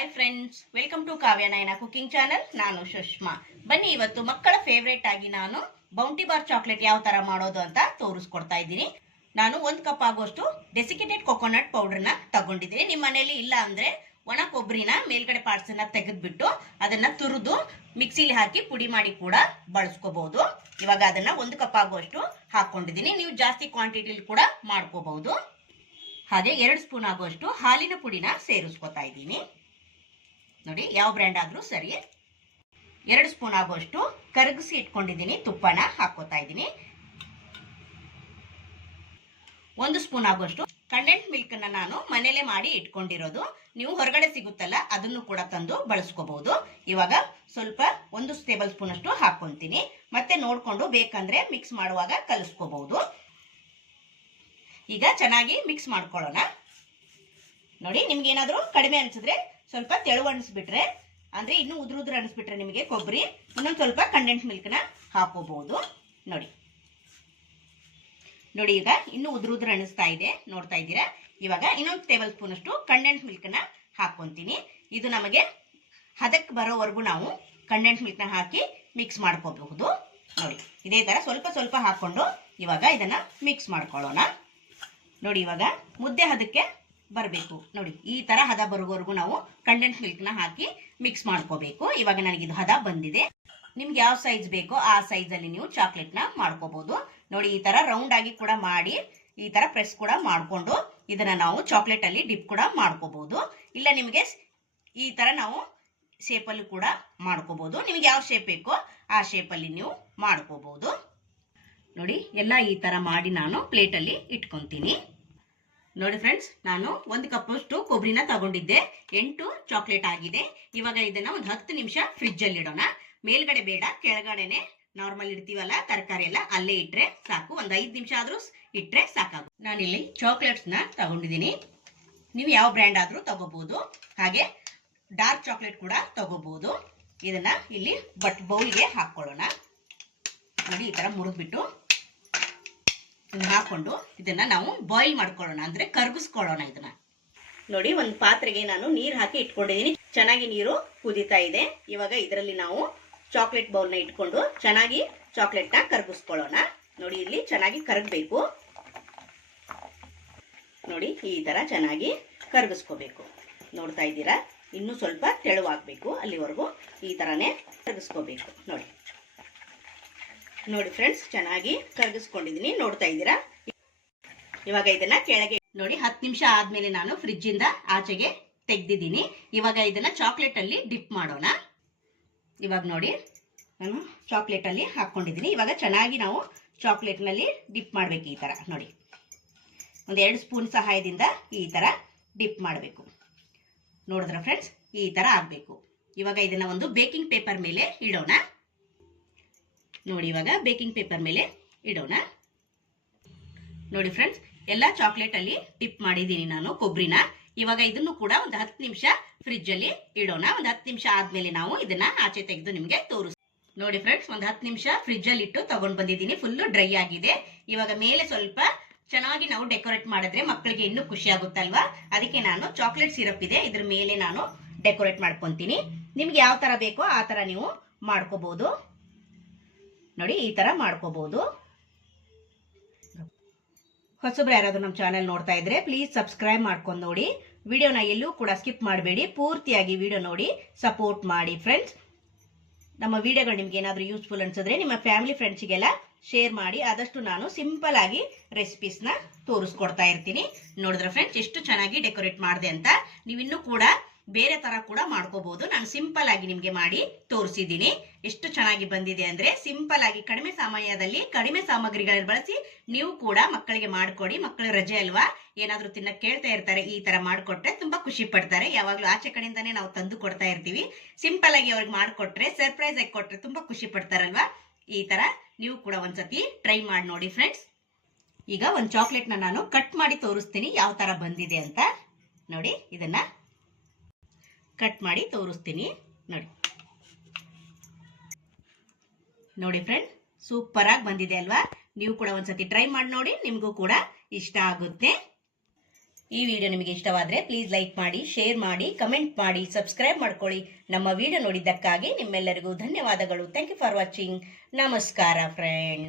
Hi friends welcome to Kavya Nayana cooking channel ನಾನು ಸುಷ್ಮಾ ಬನ್ನಿ, ಇವತ್ತು ಮಕ್ಕಳ ಫೇವ್ರೇಟ್ ಆಗಿ ನಾನು ಬೌಂಟಿ ಬಾರ್ ಚಾಕ್ಲೇಟ್ ಯಾವ ತರ ಮಾಡೋದು ಅಂತ ತೋರಿಸ್ಕೊಡ್ತಾ ಇದ್ದೀನಿ. ನಾನು ಒಂದು ಕಪ್ ಆಗುವಷ್ಟು ಡೆಸಿಕೇಟೆಡ್ ಕೊಕೊನಟ್ ಪೌಡರ್ನ ತಗೊಂಡಿದ್ದೀನಿ. ನಿಮ್ಮ ಮನೆಯಲ್ಲಿ ಇಲ್ಲ ಅಂದ್ರೆ ಒಣ ಕೊಬ್ಬರಿನ ಮೇಲ್ಗಡೆ ಪಾರ್ಟ್ಸ್ ಅನ್ನ ತೆಗೆದ್ಬಿಟ್ಟು ಅದನ್ನ ತುರಿದು ಮಿಕ್ಸಿಲಿ ಹಾಕಿ ಪುಡಿ ಮಾಡಿ ಕೂಡ ಬಳಸ್ಕೋಬಹುದು ಇವಾಗ ಅದನ್ನ ಒಂದು ಕಪ್ ಆಗುವಷ್ಟು ಹಾಕೊಂಡಿದ್ದೀನಿ. ನೀವು ಜಾಸ್ತಿ ಕ್ವಾಂಟಿಟಿಲಿ ಕೂಡ ಮಾಡ್ಕೋಬಹುದು ಹಾಗೆ ಎರಡು ಸ್ಪೂನ್ ಆಗುವಷ್ಟು ಹಾಲಿನ ಪುಡಿನ ಸೇರಿಸ್ಕೊತಾ ಇದ್ದೀನಿ. ನೋಡಿ, ಯಾವ ಬ್ರ್ಯಾಂಡ್ ಆದರೂ ಸರಿ, ಎರಡು ಸ್ಪೂನ್ ಆಗುವಷ್ಟು ಕರಗಿಸಿ ಇಟ್ಕೊಂಡಿದ್ದೀನಿ, ತುಪ್ಪನ ಹಾಕೋತಾ ಇದ್ದೀನಿ. ಒಂದು ಸ್ಪೂನ್ ಆಗುವಷ್ಟು ಕಂಡೆಂಟ್ ಮಿಲ್ಕ್ ನಾನು ಮನೇಲೆ ಮಾಡಿ ಇಟ್ಕೊಂಡಿರೋದು. ನೀವು ಹೊರಗಡೆ ಸಿಗುತ್ತಲ್ಲ, ಅದನ್ನು ಕೂಡ ತಂದು ಬಳಸ್ಕೋಬಹುದು ಇವಾಗ ಸ್ವಲ್ಪ ಒಂದು ಟೇಬಲ್ ಸ್ಪೂನ್ ಅಷ್ಟು ಹಾಕೊಂತೀನಿ. ಮತ್ತೆ ನೋಡ್ಕೊಂಡು ಬೇಕಂದ್ರೆ ಮಿಕ್ಸ್ ಮಾಡುವಾಗ ಕಲಿಸ್ಕೋಬಹುದು ಈಗ ಚೆನ್ನಾಗಿ ಮಿಕ್ಸ್ ಮಾಡ್ಕೊಳ್ಳೋಣ. ನೋಡಿ ನಿಮ್ಗೆ ಏನಾದರೂ ಕಡಿಮೆ ಅನ್ಸಿದ್ರೆ ಸ್ವಲ್ಪ ತೆಳು ಅನಿಸ್ಬಿಟ್ರೆ ಅಂದ್ರೆ ಇನ್ನೂ ಉದ್ರ ಉದ್ರ ಅನಿಸ್ಬಿಟ್ರೆ ನಿಮಗೆ ಕೊಬ್ಬರಿ, ಇನ್ನೊಂದು ಸ್ವಲ್ಪ ಕಂಡೆಂಟ್ ಮಿಲ್ಕ್ನ ಹಾಕೋಬಹುದು. ನೋಡಿ. ನೋಡಿ ಈಗ ಇನ್ನೂ ಉದ್ರ ಉದ್ರ ಅನಿಸ್ತಾ ಇದೆ, ನೋಡ್ತಾ ಇದ್ದೀರಾ? ಇವಾಗ ಇನ್ನೊಂದು ಟೇಬಲ್ ಸ್ಪೂನ್ ಅಷ್ಟು ಕಂಡೆಂಟ್ ಮಿಲ್ಕ್ನ ಹಾಕೊಂತೀನಿ. ಇದು ನಮಗೆ ಹದಕ್ಕೆ ಬರೋವರೆಗೂ ನಾವು ಕಂಡೆಂಟ್ ಮಿಲ್ಕ್ನ ಹಾಕಿ ಮಿಕ್ಸ್ ಮಾಡ್ಕೋಬಹುದು. ನೋಡಿ, ಇದೇ ತರ ಸ್ವಲ್ಪ ಸ್ವಲ್ಪ ಹಾಕೊಂಡು ಇವಾಗ ಇದನ್ನ ಮಿಕ್ಸ್ ಮಾಡ್ಕೊಳ್ಳೋಣ. ನೋಡಿ ಇವಾಗ ಮುದ್ದೆ ಹದಕ್ಕೆ ಬರಬೇಕು. ನೋಡಿ, ಈ ತರ ಹದ ಬರುವವರೆಗೂ ನಾವು ಕಂಡೆನ್ಸ್ ಮಿಲ್ಕ್ನ ಹಾಕಿ ಮಿಕ್ಸ್ ಮಾಡ್ಕೋಬೇಕು. ಇವಾಗ ನನಗೆ ಇದು ಹದ ಬಂದಿದೆ. ನಿಮ್ಗೆ ಯಾವ ಸೈಜ್ ಬೇಕೋ ಆ ಸೈಜ್ ಅಲ್ಲಿ ನೀವು ಚಾಕ್ಲೇಟ್ನ ಮಾಡ್ಕೋಬಹುದು ನೋಡಿ, ಈ ತರ ರೌಂಡ್ ಆಗಿ ಕೂಡ ಮಾಡಿ, ಈ ತರ ಪ್ರೆಸ್ ಕೂಡ ಮಾಡ್ಕೊಂಡು ಇದನ್ನ ನಾವು ಚಾಕ್ಲೇಟ್ ಅಲ್ಲಿ ಡಿಪ್ ಕೂಡ ಮಾಡ್ಕೋಬಹುದು ಇಲ್ಲ ನಿಮಗೆ ಈ ತರ ನಾವು ಶೇಪಲ್ಲಿ ಕೂಡ ಮಾಡ್ಕೋಬಹುದು ನಿಮ್ಗೆ ಯಾವ ಶೇಪ್ ಬೇಕೋ ಆ ಶೇಪಲ್ಲಿ ನೀವು ಮಾಡ್ಕೋಬಹುದು ನೋಡಿ, ಎಲ್ಲ ಈ ತರ ಮಾಡಿ ನಾನು ಪ್ಲೇಟಲ್ಲಿ ಇಟ್ಕೊಂತೀನಿ. ನೋಡಿ ಫ್ರೆಂಡ್ಸ್ ನಾನು ಒಂದು ಕಪ್ಪಷ್ಟು ಕೊಬ್ಬರಿನ ತಗೊಂಡಿದ್ದೆ. ಎಂಟು ಚಾಕ್ಲೇಟ್ ಆಗಿದೆ. ಇವಾಗ ಇದನ್ನ ಒಂದು ಹತ್ತು ನಿಮಿಷ ಫ್ರಿಜ್ ಅಲ್ಲಿ ಇಡೋಣ. ಮೇಲ್ಗಡೆ ಬೇಡ, ಕೆಳಗಡೆನೆ ನಾರ್ಮಲ್ ಇಡ್ತೀವಲ್ಲ, ತರಕಾರಿ ಎಲ್ಲ ಅಲ್ಲೇ ಇಟ್ರೆ ಸಾಕು. ಒಂದು ಐದು ನಿಮಿಷ ಆದ್ರೂ ಇಟ್ರೆ ಸಾಕಾಗು ನಾನಿಲ್ಲಿ ಚಾಕ್ಲೇಟ್ಸ್ನ ತಗೊಂಡಿದ್ದೀನಿ. ನೀವು ಯಾವ ಬ್ರ್ಯಾಂಡ್ ಆದ್ರೂ ತಗೋಬಹುದು ಹಾಗೆ ಡಾರ್ಕ್ ಚಾಕ್ಲೇಟ್ ಕೂಡ ತಗೋಬಹುದು ಇದನ್ನ ಇಲ್ಲಿ ಬಟ್ ಬೌಲ್ಗೆ ಹಾಕೊಳ್ಳೋಣ ನೋಡಿ ಈ ತರ ಮುರಿದ್ಬಿಟ್ಟು. ಹಾಕೊಂಡು ಇದನ್ನ ನಾವು ಬಾಯ್ಲ್ ಮಾಡ್ಕೊಳ್ಳೋಣ, ಅಂದ್ರೆ ಕರ್ಗಿಸ್ಕೊಳ್ಳೋಣ ಇದನ್ನ. ನೋಡಿ, ಒಂದು ಪಾತ್ರೆಗೆ ನಾನು ನೀರು ಹಾಕಿ ಇಟ್ಕೊಂಡಿದ್ದೀನಿ. ಚೆನ್ನಾಗಿ ನೀರು ಕುದೀತಾ ಇದೆ. ಇವಾಗ ಇದರಲ್ಲಿ ನಾವು ಚಾಕ್ಲೇಟ್ ಬೌಲ್ನ ಇಟ್ಕೊಂಡು ಚೆನ್ನಾಗಿ ಚಾಕ್ಲೇಟ್ನ ಕರ್ಗಿಸ್ಕೊಳ್ಳೋಣ. ನೋಡಿ, ಇಲ್ಲಿ ಚೆನ್ನಾಗಿ ಕರಗಬೇಕು. ನೋಡಿ, ಈ ತರ ಚೆನ್ನಾಗಿ ಕರಗಿಸ್ಕೋಬೇಕು. ನೋಡ್ತಾ ಇದ್ದೀರಾ? ಇನ್ನೂ ಸ್ವಲ್ಪ ತೆಳುವಾಗಬೇಕು, ಅಲ್ಲಿವರೆಗೂ ಈ ತರನೇ ಕರಗಿಸ್ಕೋಬೇಕು. ನೋಡಿ. ನೋಡಿ ಫ್ರೆಂಡ್ಸ್ ಚೆನ್ನಾಗಿ ಕರಗಿಸ್ಕೊಂಡಿದ್ದೀನಿ. ನೋಡ್ತಾ ಇದ್ದೀರಾ? ಇವಾಗ ಇದನ್ನ ಕೆಳಗೆ ನೋಡಿ, ಹತ್ತು ನಿಮಿಷ ಆದ್ಮೇಲೆ ನಾನು ಫ್ರಿಜ್ ಇಂದ ಆಚೆಗೆ ತೆಗ್ದಿದ್ದೀನಿ. ಇವಾಗ ಇದನ್ನ ಚಾಕ್ಲೇಟ್ ಅಲ್ಲಿ ಡಿಪ್ ಮಾಡೋಣ. ಇವಾಗ ನೋಡಿ, ನಾನು ಚಾಕ್ಲೇಟ್ ಅಲ್ಲಿ ಹಾಕೊಂಡಿದ್ದೀನಿ ಇವಾಗ ಚೆನ್ನಾಗಿ ನಾವು ಚಾಕ್ಲೇಟ್ನಲ್ಲಿ ಡಿಪ್ ಮಾಡ್ಬೇಕು ಈ ತರ. ನೋಡಿ, ಒಂದ್ ಸ್ಪೂನ್ ಸಹಾಯದಿಂದ ಈ ತರ ಡಿಪ್ ಮಾಡಬೇಕು. ನೋಡಿದ್ರ ಫ್ರೆಂಡ್ಸ್ ಈ ತರ ಆಗ್ಬೇಕು. ಇವಾಗ ಇದನ್ನ ಒಂದು ಬೇಕಿಂಗ್ ಪೇಪರ್ ಮೇಲೆ ಇಡೋಣ. ನೋಡಿ ಇವಾಗ ಬೇಕಿಂಗ್ ಪೇಪರ್ ಮೇಲೆ ಇಡೋಣ. ನೋಡಿ ಫ್ರೆಂಡ್ಸ್ ಎಲ್ಲ ಚಾಕ್ಲೇಟ್ ಅಲ್ಲಿ ಟಿಪ್ ಮಾಡಿದ್ದೀನಿ ನಾನು ಕೊಬ್ಬರಿನ ಇವಾಗ ಇದನ್ನು ಕೂಡ ಒಂದು ಹತ್ತು ನಿಮಿಷ ಫ್ರಿಜ್ ಅಲ್ಲಿ ಇಡೋಣ. ಒಂದು ಹತ್ತು ನಿಮಿಷ ಆದ್ಮೇಲೆ ನಾವು ಇದನ್ನ ಆಚೆ ತೆಗೆದು ನಿಮಗೆ ತೋರಿಸ್. ನೋಡಿ ಫ್ರೆಂಡ್ಸ್ ಒಂದು ಹತ್ತು ನಿಮಿಷ ಫ್ರಿಜ್ ಅಲ್ಲಿ ಇಟ್ಟು ತಗೊಂಡ್ ಬಂದಿದ್ದೀನಿ. ಫುಲ್ ಡ್ರೈ ಆಗಿದೆ. ಇವಾಗ ಮೇಲೆ ಸ್ವಲ್ಪ ಚೆನ್ನಾಗಿ ನಾವು ಡೆಕೋರೇಟ್ ಮಾಡಿದ್ರೆ ಮಕ್ಕಳಿಗೆ ಇನ್ನೂ ಖುಷಿ ಆಗುತ್ತಲ್ವಾ? ಅದಕ್ಕೆ ನಾನು ಚಾಕ್ಲೇಟ್ ಸಿರಪ್ ಇದೆ. ಇದ್ರ ಮೇಲೆ ನಾನು ಡೆಕೋರೇಟ್ ಮಾಡ್ಕೊಂತೀನಿ. ನಿಮ್ಗೆ ಯಾವ ತರ ಬೇಕೋ ಆ ತರ ನೀವು ಮಾಡ್ಕೋಬಹುದು ನೋಡಿ, ಈ ತರ ಮಾಡ್ಕೋಬಹುದು ಹೊಸಬ್ರು ಯಾರಾದ್ರೂ ನಮ್ಮ ಚಾನೆಲ್ ನೋಡ್ತಾ ಇದ್ರೆ ಪ್ಲೀಸ್ ಸಬ್ಸ್ಕ್ರೈಬ್ ಮಾಡ್ಕೊಂಡು ನೋಡಿ. ವಿಡಿಯೋನ ಎಲ್ಲೂ ಕೂಡ ಸ್ಕಿಪ್ ಮಾಡಬೇಡಿ. ಪೂರ್ತಿಯಾಗಿ ವಿಡಿಯೋ ನೋಡಿ ಸಪೋರ್ಟ್ ಮಾಡಿ ಫ್ರೆಂಡ್ಸ್ ನಮ್ಮ ವಿಡಿಯೋಗಳು ನಿಮ್ಗೆ ಏನಾದರೂ ಯೂಸ್ಫುಲ್ ಅನ್ಸಿದ್ರೆ ನಿಮ್ಮ ಫ್ಯಾಮಿಲಿ ಫ್ರೆಂಡ್ಸಿಗೆಲ್ಲ ಶೇರ್ ಮಾಡಿ, ಆದಷ್ಟು ನಾನು ಸಿಂಪಲ್ ಆಗಿ ರೆಸಿಪೀಸ್ನ ತೋರಿಸ್ಕೊಡ್ತಾ ಇರ್ತೀನಿ. ನೋಡಿದ್ರೆ ಫ್ರೆಂಡ್ಸ್ ಎಷ್ಟು ಚೆನ್ನಾಗಿ ಡೆಕೋರೇಟ್ ಮಾಡಿದೆ ಅಂತ ನೀವಿನ್ನೂ ಕೂಡ ಬೇರೆ ತರ ಕೂಡ ಮಾಡ್ಕೋಬಹುದು ನಾನು ಸಿಂಪಲ್ ಆಗಿ ನಿಮ್ಗೆ ಮಾಡಿ ತೋರಿಸಿದ್ದೀನಿ. ಎಷ್ಟು ಚೆನ್ನಾಗಿ ಬಂದಿದೆ ಅಂದ್ರೆ ಸಿಂಪಲ್ ಆಗಿ ಕಡಿಮೆ ಸಮಯದಲ್ಲಿ ಕಡಿಮೆ ಸಾಮಗ್ರಿಗಳನ್ನ ಬಳಸಿ ನೀವು ಕೂಡ ಮಕ್ಕಳಿಗೆ ಮಾಡ್ಕೊಡಿ. ಮಕ್ಕಳು ರಜೆ ಅಲ್ವಾ? ಏನಾದ್ರೂ ತಿನ್ನಕ್ ಕೇಳ್ತಾ ಇರ್ತಾರೆ, ಈ ತರ ಮಾಡ್ಕೊಟ್ರೆ ತುಂಬಾ ಖುಷಿ ಪಡ್ತಾರೆ. ಯಾವಾಗ್ಲೂ ಆಚೆ ಕಡೆಯಿಂದಾನೇ ನಾವು ತಂದು ಕೊಡ್ತಾ ಇರ್ತೀವಿ. ಸಿಂಪಲ್ ಆಗಿ ಅವ್ರಿಗೆ ಮಾಡ್ಕೊಟ್ರೆ ಸರ್ಪ್ರೈಸ್ ಆಗಿ ಕೊಟ್ರೆ ತುಂಬಾ ಖುಷಿ ಪಡ್ತಾರಲ್ವಾ? ಈ ತರ ನೀವು ಕೂಡ ಒಂದ್ಸತಿ ಟ್ರೈ ಮಾಡಿ ನೋಡಿ ಫ್ರೆಂಡ್ಸ್ ಈಗ ಒಂದು ಚಾಕ್ಲೇಟ್ನ ನಾನು ಕಟ್ ಮಾಡಿ ತೋರಿಸ್ತೀನಿ. ಯಾವ ತರ ಬಂದಿದೆ ಅಂತ. ನೋಡಿ, ಇದನ್ನ ಕಟ್ ಮಾಡಿ ತೋರಿಸ್ತೀನಿ. ನೋಡಿ. ನೋಡಿ ಫ್ರೆಂಡ್ ಸೂಪರ್ ಆಗಿ ಬಂದಿದೆ ಅಲ್ವಾ? ನೀವು ಕೂಡ ಒಂದ್ಸತಿ ಟ್ರೈ ಮಾಡಿ ನೋಡಿ, ನಿಮಗೂ ಕೂಡ ಇಷ್ಟ ಆಗುತ್ತೆ. ಈ ವಿಡಿಯೋ ನಿಮಗೆ ಇಷ್ಟವಾದರೆ ಪ್ಲೀಸ್ ಲೈಕ್ ಮಾಡಿ ಶೇರ್ ಮಾಡಿ ಕಮೆಂಟ್ ಮಾಡಿ ಸಬ್ಸ್ಕ್ರೈಬ್ ಮಾಡ್ಕೊಳ್ಳಿ. ನಮ್ಮ ವಿಡಿಯೋ ನೋಡಿದ್ದಕ್ಕಾಗಿ ನಿಮ್ಮೆಲ್ಲರಿಗೂ ಧನ್ಯವಾದಗಳು. ಥ್ಯಾಂಕ್ ಯು ಫಾರ್ ವಾಚಿಂಗ್ ನಮಸ್ಕಾರ ಫ್ರೆಂಡ್